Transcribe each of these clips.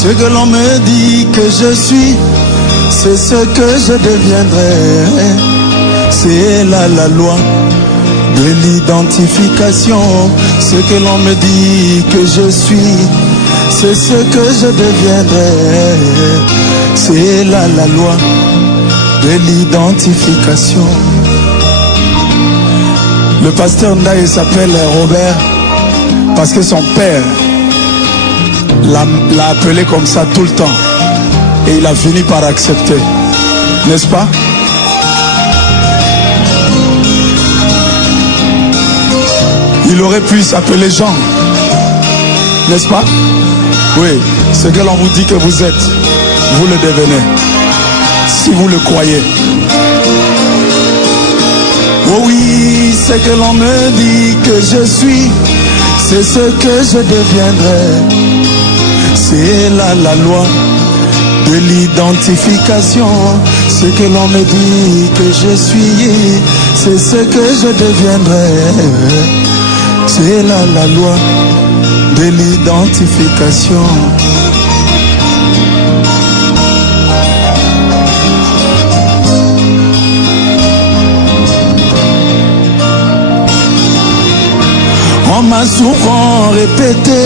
Ce que l'on me dit que je suis, c'est ce que je deviendrai. C'est là la loi de l'identification. Ce que l'on me dit que je suis, c'est ce que je deviendrai. C'est là la loi de l'identification. Le pasteur Ndaye s'appelle Robert parce que son père l'a appelé comme ça tout le temps. Et il a fini par accepter. N'est-ce pas? Il aurait pu s'appeler Jean. N'est-ce pas? Oui, ce que l'on vous dit que vous êtes, vous le devenez. Si vous le croyez. Oh oui, ce que l'on me dit que je suis, c'est ce que je deviendrai. C'est là la loi de l'identification. Ce que l'on me dit que je suis, c'est ce que je deviendrai. C'est là la loi de l'identification. On m'a souvent répété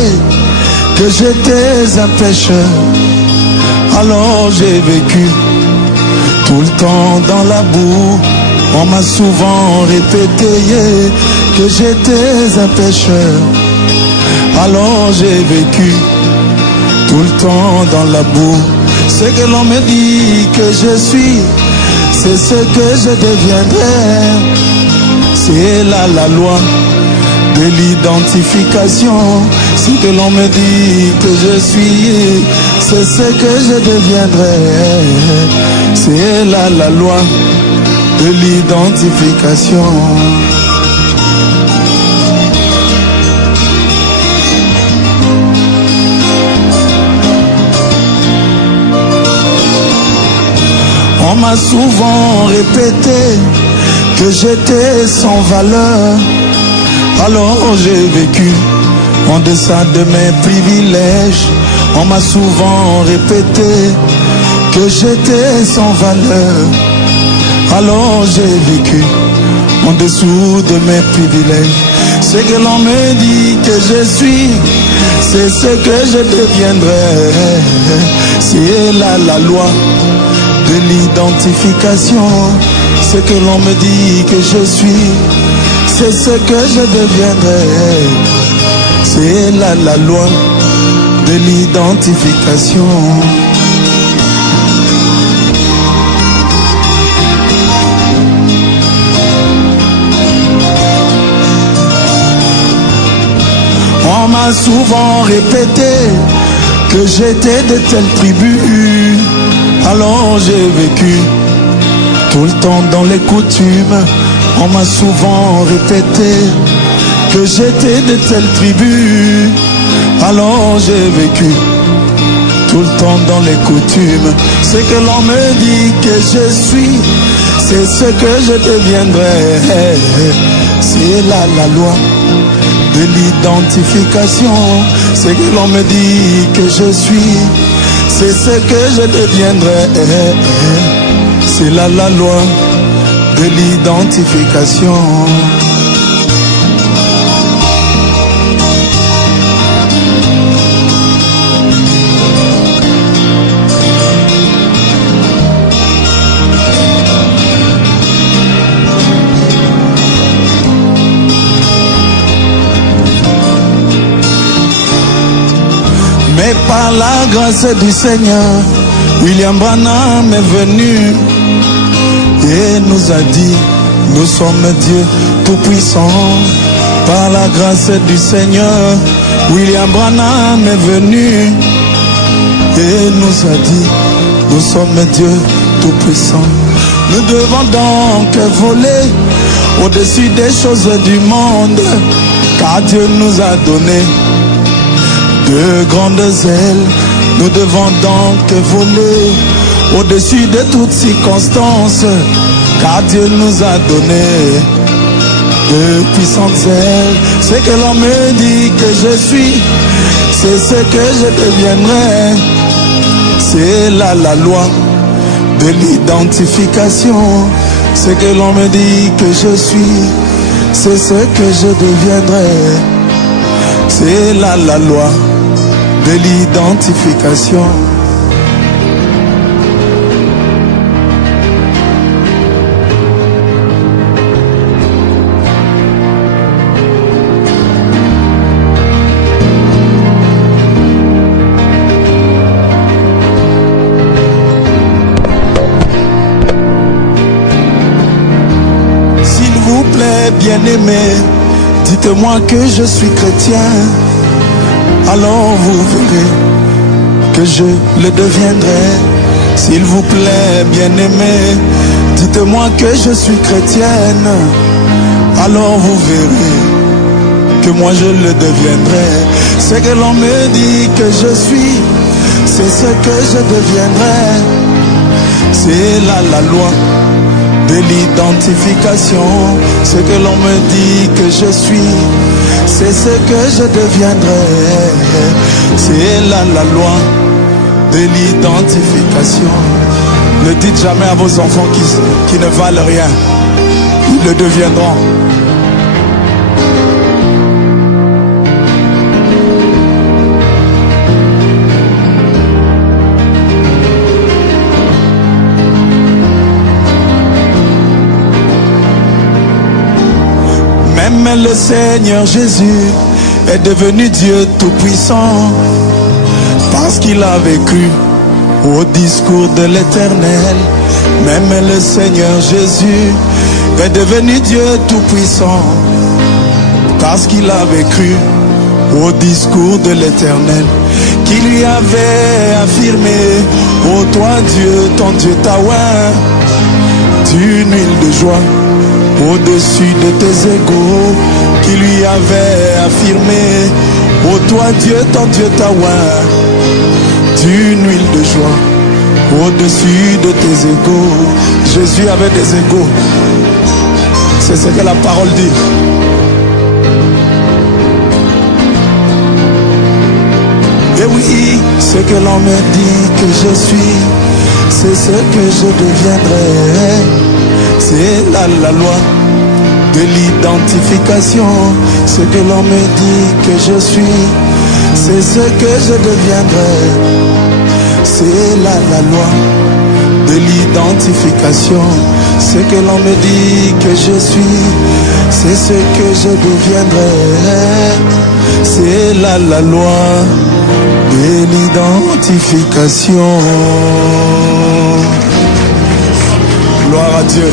que j'étais un pécheur. Alors j'ai vécu tout le temps dans la boue. On m'a souvent répété que j'étais un pécheur. Alors j'ai vécu tout le temps dans la boue. Ce que l'on me dit que je suis, c'est ce que je deviendrai. C'est là la loi de l'identification. Ce que l'on me dit que je suis, c'est ce que je deviendrai. C'est là la loi de l'identification. On m'a souvent répété que j'étais sans valeur. Alors j'ai vécu en deçà de mes privilèges. On m'a souvent répété que j'étais sans valeur. Alors j'ai vécu en dessous de mes privilèges. Ce que l'on me dit que je suis, c'est ce que je deviendrai. C'est là la loi de l'identification. Ce que l'on me dit que je suis, c'est ce que je deviendrai. C'est là la loi de l'identification. On m'a souvent répété que j'étais de telle tribu. Alors j'ai vécu tout le temps dans les coutumes. On m'a souvent répété que j'étais de telle tribu. Alors j'ai vécu tout le temps dans les coutumes. Ce que l'on me dit que je suis, c'est ce que je deviendrai. C'est là la loi de l'identification. Ce que l'on me dit que je suis, c'est ce que je deviendrai. C'est là la loi de l'identification. Mais par la grâce du Seigneur, William Branham est venu et nous a dit, nous sommes Dieu Tout-Puissant. Par la grâce du Seigneur, William Branham est venu et nous a dit, nous sommes Dieu Tout-Puissant. Nous devons donc voler au-dessus des choses du monde, car Dieu nous a donné de grandes ailes. Nous devons donc voler au-dessus de toutes circonstances, car Dieu nous a donné de puissantes ailes. Ce que l'on me dit que je suis, c'est ce que je deviendrai. C'est là la loi de l'identification. Ce que l'on me dit que je suis, c'est ce que je deviendrai. C'est là la loi de l'identification. Bien-aimé, dites-moi que je suis chrétien, alors vous verrez que je le deviendrai. S'il vous plaît, bien-aimé, dites-moi que je suis chrétienne, alors vous verrez que moi je le deviendrai. Ce que l'on me dit que je suis, c'est ce que je deviendrai. C'est là la loi de l'identification. Ce que l'on me dit que je suis, c'est ce que je deviendrai. C'est là la loi de l'identification. Ne dites jamais à vos enfants qui ne valent rien. Ils le deviendront. Même le Seigneur Jésus est devenu Dieu tout-puissant parce qu'il avait cru au discours de l'Éternel. Même le Seigneur Jésus est devenu Dieu tout-puissant parce qu'il avait cru au discours de l'Éternel, qui lui avait affirmé: ô toi Dieu, ton Dieu t'a oint d'une huile de joie au-dessus de tes égaux, qui lui avait affirmé: ô toi Dieu, ton Dieu t'a oint d'une huile de joie au-dessus de tes égaux. Jésus avait des égaux. C'est ce que la parole dit. Et oui, ce que l'on me dit que je suis, c'est ce que je deviendrai. C'est là la loi de l'identification. Ce que l'on me dit que je suis, c'est ce que je deviendrai. C'est là la loi de l'identification. Ce que l'on me dit que je suis, c'est ce que je deviendrai. C'est là la loi de l'identification. Gloire à Dieu.